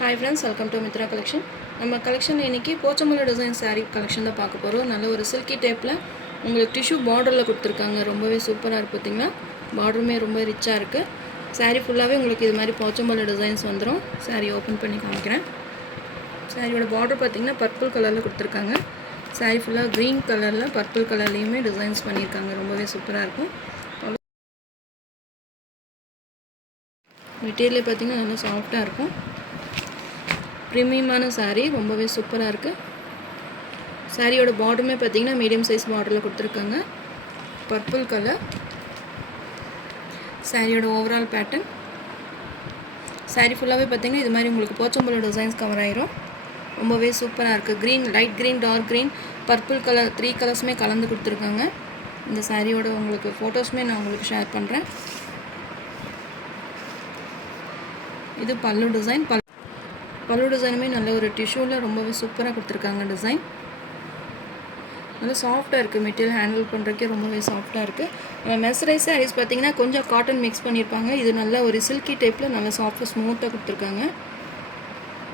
Hi friends, welcome to Mitra collection. நம்ம collection இன்னைக்கு Pochampalli design saree collection தான் பார்க்க போறோம். நல்ல ஒரு சில்கி டைப்ல உங்களுக்கு டிஷ்யூ பார்டர்ல கொடுத்திருக்காங்க. ரொம்பவே சூப்பரா இருக்கு பாத்தீங்களா? பார்டருமே ரொம்ப ரிச்சா இருக்கு. saree ஃபுல்லாவே உங்களுக்கு இது மாதிரி போச்சம்பள்ளி டிசைன்ஸ் வந்துரும். saree ஓபன் பண்ணி காமிக்கிறேன். சாரியோட பார்டர் பாத்தீங்கன்னா பர்பிள் கலர்ல கொடுத்திருக்காங்க. saree ஃபுல்லா green கலர்ல பர்பிள் கலர்லயுமே டிசைன்ஸ் பண்ணிருக்காங்க. ரொம்பவே சூப்பரா இருக்கும். மெட்டீரியல் பாத்தீங்கன்னா நல்லா சாஃப்ட்டா இருக்கும். प्रीमियமான saree ரொம்பவே சூப்பரா இருக்கு. சாரியோட பார்டருமே பாத்தீங்கன்னா மீடியம் சைஸ் பார்டர்ல கொடுத்திருக்காங்க. Purple colour. சாரியோட ஓவரால் பேட்டர்ன். saree ஃபுல்லாவே பாத்தீங்கன்னா இது மாதிரி உங்களுக்கு போச்சம்பள்ளி டிசைன்ஸ் கவர் ஆயிரும். ரொம்பவே சூப்பரா இருக்கு. green, light green, dark green, purple colour 3 கலர்ஸ்மே கலந்து கொடுத்திருக்காங்க. இந்த சாரியோட உங்களுக்கு போட்டோஸ்மே நான் உங்களுக்கு ஷேர் பண்றேன். இது பல்லு டிசைன். பல்லு டிசைனுமே நல்ல ஒரு டிஷ்யூல ரொம்பவே சூப்பரா கொடுத்திருக்காங்க டிசைன். நல்ல சாஃப்ட்டா இருக்கு. மெட்டீரியல் ஹேண்டில் பண்றதுக்கே ரொம்பவே சாஃப்ட்டா இருக்கு. மெஸ்ரைஸ் சாரீஸ் பாத்தீங்கன்னா கொஞ்சம் காட்டன் மிக்ஸ் பண்ணிருப்பாங்க. இது நல்ல ஒரு சில்கி டைப்ல நல்ல சாஃப்ட்டா ஸ்மூத்தா கொடுத்திருக்காங்க.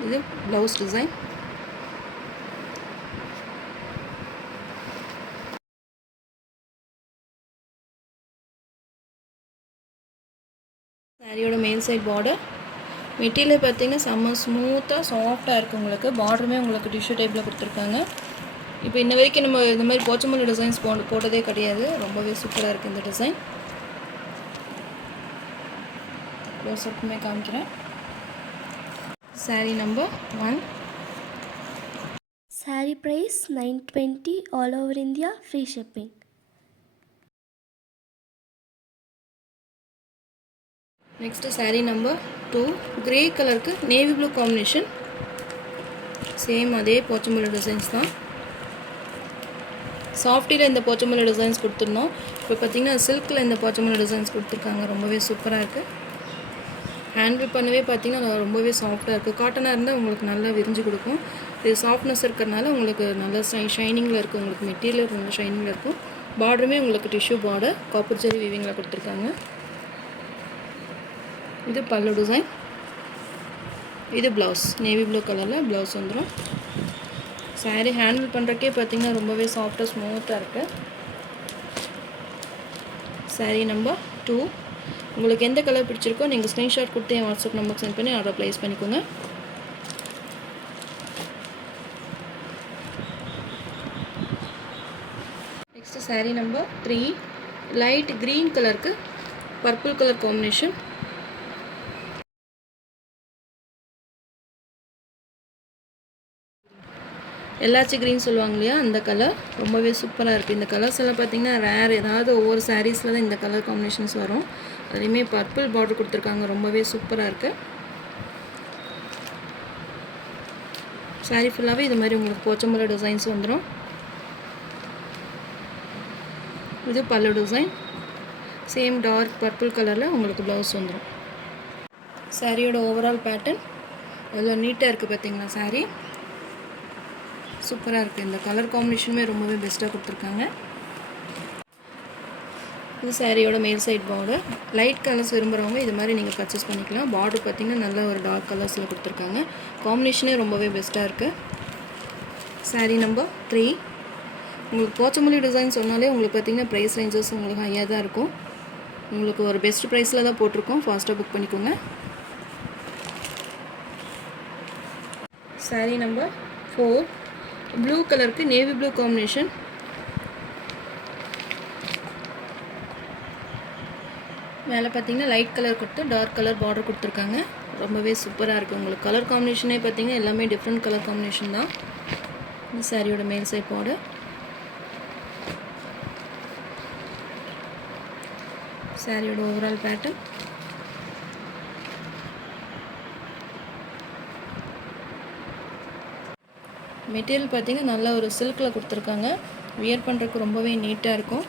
இது ப்ளவுஸ் டிசைன். சாரியோட மேல் சைடு பார்டர். மெட்டீரியல் பார்த்தீங்கன்னா செம்ம ஸ்மூத்தாக சாஃப்டாக இருக்குது. உங்களுக்கு பார்டருமே உங்களுக்கு டிஷ்யூ டைப்பில் கொடுத்துருக்காங்க. இப்போ இன்ன வரைக்கும் நம்ம இந்த மாதிரி போச்சம்பள்ளி டிசைன்ஸ் போட்டதே கிடையாது. ரொம்பவே சூப்பராக இருக்குது இந்த டிசைன். க்ளோஸ்அப்புமே காமிக்கிறேன். Sari number 1. Saree price 920, all over India, free shipping. Next sari number 2. Grey கலருக்கு நேவி ப்ளூ காம்பினேஷன். சேம் அதே போச்சம்பள்ளி டிசைன்ஸ் தான். சாஃப்டியில் இந்த போச்சம்பள்ளி டிசைன்ஸ் கொடுத்துருந்தோம். இப்போ பார்த்தீங்கன்னா சில்கில் இந்த போச்சம்பள்ளி டிசைன்ஸ் கொடுத்துருக்காங்க. ரொம்பவே சூப்பராக இருக்குது. ஹேண்டில் பண்ணவே பார்த்தீங்கன்னா ரொம்பவே சாஃப்டாக இருக்குது. காட்டனாக இருந்தால் உங்களுக்கு நல்லா விரிஞ்சு கொடுக்கும். இது சாஃப்ட்னஸ் இருக்கிறனால உங்களுக்கு நல்ல ஷைனிங்கில் இருக்குது. உங்களுக்கு மெட்டீரியல் ரொம்ப ஷைனிங்கில் இருக்கும். பார்டருமே உங்களுக்கு டிஷ்யூ பார்டர் காப்பர் ஜரி வீவிங்கில் கொடுத்துருக்காங்க. இது பல்லு டிசைன். இது ப்ளவுஸ் நேவி ப்ளூ கலரில் ப்ளவுஸ் வந்துடும். சாரீ ஹேண்டில் பண்ணுறக்கே பார்த்தீங்கன்னா ரொம்பவே சாஃப்டாக ஸ்மூத்தாக இருக்குது. சாரீ நம்பர் 2. உங்களுக்கு எந்த கலர் பிடிச்சிருக்கோ நீங்கள் ஸ்க்ரீன்ஷாட் கொடுத்து என் வாட்ஸ்அப் நம்பருக்கு சென்ட் பண்ணி ஆர்டர் ப்ளேஸ் பண்ணிக்கோங்க. Next sari number 3. Light green கலருக்கு பர்பிள் கலர் காம்பினேஷன். எல்லாச்சி க்ரீன் சொல்லுவாங்க இல்லையா, அந்த கலர் ரொம்பவே சூப்பராக இருக்குது. இந்த கலர்ஸ் எல்லாம் பார்த்தீங்கன்னா ரேர். ஏதாவது ஒவ்வொரு சாரீஸில் தான் இந்த கலர் காம்பினேஷன்ஸ் வரும். அதுலேயுமே பர்பிள் பார்டர் கொடுத்துருக்காங்க. ரொம்பவே சூப்பராக இருக்குது. சாரீ ஃபுல்லாகவே இது மாதிரி உங்களுக்கு போச்சம்பள்ளி டிசைன்ஸ் வந்துடும். இது பல்லு டிசைன். சேம் டார்க் பர்பிள் கலரில் உங்களுக்கு ப்ளவுஸ் வந்துடும். சாரியோட ஓவரால் பேட்டர்ன் எவ்வளோ நீட்டாக இருக்குது பார்த்தீங்களா. சாரீ சூப்பராக இருக்குது. இந்த கலர் காம்பினேஷனுமே ரொம்பவே பெஸ்ட்டாக கொடுத்துருக்காங்க. இது சாரியோட மேல் சைட் பார்டர். லைட் கலர்ஸ் விரும்புகிறவங்க இது மாதிரி நீங்கள் பர்ச்சேஸ் பண்ணிக்கலாம். பார்டர் பார்த்திங்கன்னா நல்ல ஒரு டார்க் கலர்ஸில் கொடுத்துருக்காங்க. காம்பினேஷனே ரொம்பவே பெஸ்ட்டாக இருக்குது. சாரீ நம்பர் 3. உங்களுக்கு போச்சம்பள்ளி டிசைன் சொன்னாலே உங்களுக்கு பார்த்திங்கன்னா ப்ரைஸ் ரேஞ்சஸ் உங்களுக்கு ஹையாக தான் இருக்கும். உங்களுக்கு ஒரு பெஸ்ட் ப்ரைஸில் தான் போட்டிருக்கோம். ஃபாஸ்ட்டாக புக் பண்ணிக்கோங்க. சாரீ நம்பர் 4. ப்ளூ கலருக்கு நேவி ப்ளூ காம்பினேஷன். மேலே பார்த்தீங்கன்னா லைட் கலர் கொடுத்து டார்க் கலர் பார்டர் கொடுத்துருக்காங்க. ரொம்பவே சூப்பராக இருக்குது. உங்களுக்கு கலர் காம்பினேஷனே பார்த்தீங்கன்னா எல்லாமே டிஃப்ரெண்ட் கலர் காம்பினேஷன் தான். இந்த சாரியோட மேல் சைட் பார்டர். சாரியோட ஓவரால் பேட்டர்ன். மெட்டீரியல் பார்த்தீங்கன்னா நல்ல ஒரு சில்கில் கொடுத்துருக்காங்க. வியர் பண்ணுறதுக்கு ரொம்பவே நீட்டாக இருக்கும்.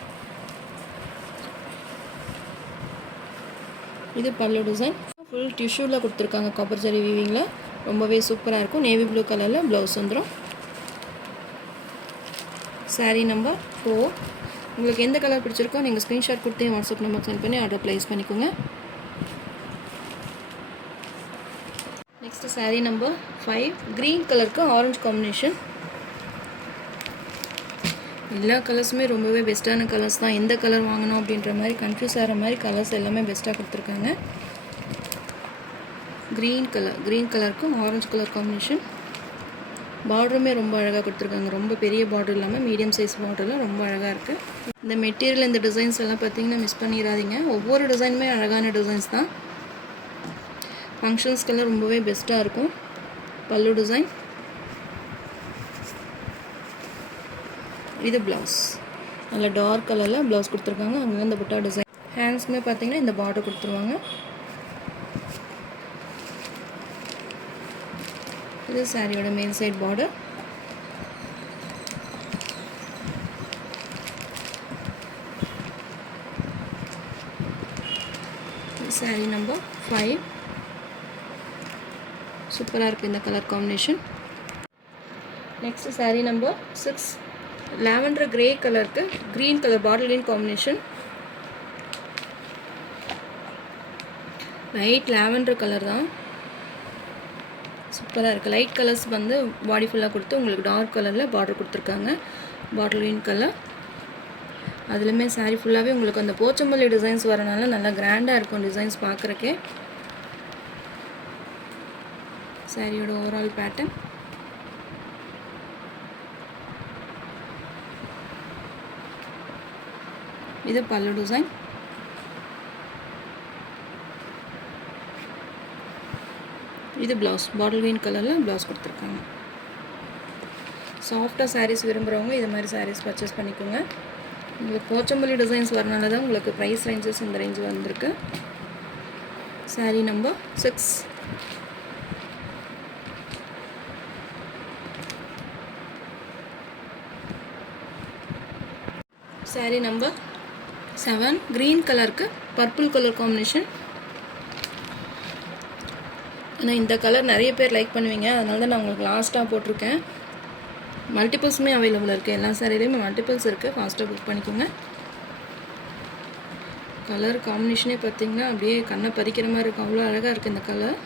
இது பல்லு டிசைன். ஃபுல் டிஷ்யூவில் கொடுத்துருக்காங்க காப்பர் ஜரி வீவிங்கில். ரொம்பவே சூப்பராக இருக்கும். நேவி ப்ளூ கலரில் ப்ளவுஸ் வந்துடும். சாரீ நம்பர் 4. உங்களுக்கு எந்த கலர் பிடிச்சிருக்கோ நீங்கள் ஸ்க்ரீன்ஷாட் கொடுத்து என் வாட்ஸ்அப் நம்பருக்கு சென்ட் பண்ணி ஆர்டர் ப்ளேஸ் பண்ணிக்கோங்க. saree number 5 green கலருக்கு ஆரஞ்சு காம்பினேஷன். எல்லா கலர்ஸுமே ரொம்பவே பெஸ்ட்டான கலர்ஸ் தான். எந்த கலர் வாங்கணும் அப்படின்ற மாதிரி கன்ஃபியூஸ் ஆகிற மாதிரி கலர்ஸ் எல்லாமே பெஸ்ட்டாக கொடுத்துருக்காங்க. க்ரீன் கலருக்கும் ஆரஞ்சு கலர் காம்பினேஷன். பார்டருமே ரொம்ப அழகாக கொடுத்துருக்காங்க. ரொம்ப பெரிய பார்டர் இல்லாமல் மீடியம் சைஸ் பார்டரில் ரொம்ப அழகாக இருக்குது. இந்த மெட்டீரியல் இந்த டிசைன்ஸ் எல்லாம் பார்த்தீங்கன்னா மிஸ் பண்ணிடாதீங்க. ஒவ்வொரு டிசைனுமே அழகான டிசைன்ஸ் தான். ஃபங்க்ஷன்ஸ்க்கெல்லாம் ரொம்பவே பெஸ்ட்டாக இருக்கும். பல்லு டிசைன். இது ப்ளவுஸ். நல்ல டார்க் கலரில் ப்ளவுஸ் கொடுத்துருக்காங்க. அங்கே இந்த புட்டா டிசைன். ஹேண்ட்ஸ்க்குமே பார்த்தீங்கன்னா இந்த பார்டர் கொடுத்துருவாங்க. இது சாரியோட மேல் சைட் பார்டர். Sorry number 5. சூப்பராக இருக்குது இந்த colour combination. Next sari number 6 lavender grey கலருக்கு green colour bottle green combination. Light lavender colour தான். சூப்பராக இருக்குது. லைட் கலர்ஸ் வந்து பாடி ஃபுல்லாக கொடுத்து உங்களுக்கு டார்க் கலரில் பார்டர் கொடுத்துருக்காங்க. Bottle green colour. அதுலேயுமே சாரீ ஃபுல்லாகவே உங்களுக்கு அந்த போச்சம்பள்ளி டிசைன்ஸ் வரனால நல்லா கிராண்டாக இருக்கும் டிசைன்ஸ் பார்க்குறக்கே. சாரியோட ஓவரால் பேட்டர்ன். இது பல்லு டிசைன். இது ப்ளவுஸ். பாட்டில் கிரீன் கலரில் ப்ளவுஸ் கொடுத்துருக்காங்க. சாஃப்டாக சாரீஸ் விரும்புகிறவங்க இது மாதிரி சாரீஸ் பர்ச்சேஸ் பண்ணிக்கோங்க. உங்களுக்கு போச்சம்பள்ளி டிசைன்ஸ் வரனால தான் உங்களுக்கு ப்ரைஸ் ரேஞ்சஸ் இந்த ரேஞ்சு வந்திருக்கு. Sari number 6. Sari number 7 green கலருக்கு பர்பிள் கலர் காம்பினேஷன். ஆனால் இந்த கலர் நிறைய பேர் லைக் பண்ணுவீங்க, அதனால தான் நான் உங்களுக்கு லாஸ்ட்டாக போட்டிருக்கேன். மல்டிபிள்ஸுமே அவைலபிள் இருக்குது. எல்லா சாரிலையுமே மல்டிபிள்ஸ் இருக்குது. ஃபாஸ்ட்டாக புக் பண்ணிக்கோங்க. கலர் காம்பினேஷனே பார்த்திங்கன்னா அப்படியே கண்ணை பறிக்கிற மாதிரி இருக்கும். அவ்வளோ அழகாக இருக்குது இந்த கலர்.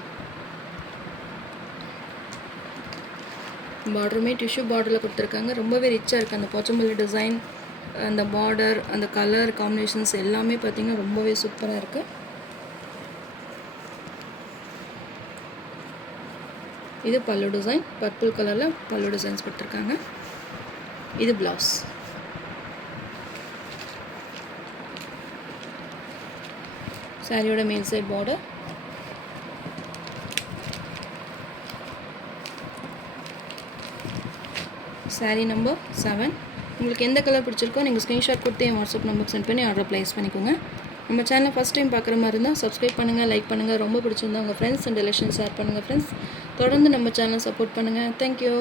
பார்டருமே டிஷ்யூ பார்டரில் கொடுத்துருக்காங்க. ரொம்பவே ரிச்சாக இருக்குது. அந்த போச்சம்பள்ளி டிசைன், அந்த பார்டர், அந்த கலர் காம்பினேஷன்ஸ் எல்லாமே பார்த்திங்கன்னா ரொம்பவே சூப்பராக இருக்குது. இது பல்லு டிசைன். பர்பிள் கலரில் பல்லு டிசைன்ஸ் கொடுத்துருக்காங்க. இது ப்ளவுஸ். சாரியோட மேல் சைட் பார்டர். Sorry number 7. உங்களுக்கு எந்த கலர் பிடிச்சிருக்கோ நீங்கள் ஸ்க்ரீன்ஷாட் கொடுத்து என் வாட்ஸ்அப் நம்பருக்கு சென்ட் பண்ணி ஆர்டர் ப்ளேஸ் பண்ணிக்கோங்க. நம்ம சேனலை ஃபஸ்ட் டைம் பார்க்குற மாதிரி இருந்தால் சப்ஸ்கிரைப் பண்ணுங்கள், லைக் பண்ணுங்கள். ரொம்ப பிடிச்சிருந்தா உங்கள் ஃப்ரெண்ட்ஸ் அண்ட் ரிலேஷன்ஸ் ஷேர் பண்ணுங்கள் ஃப்ரெண்ட்ஸ். தொடர்ந்து நம்ம சேனலை சப்போர்ட் பண்ணுங்கள். தேங்க்யூ.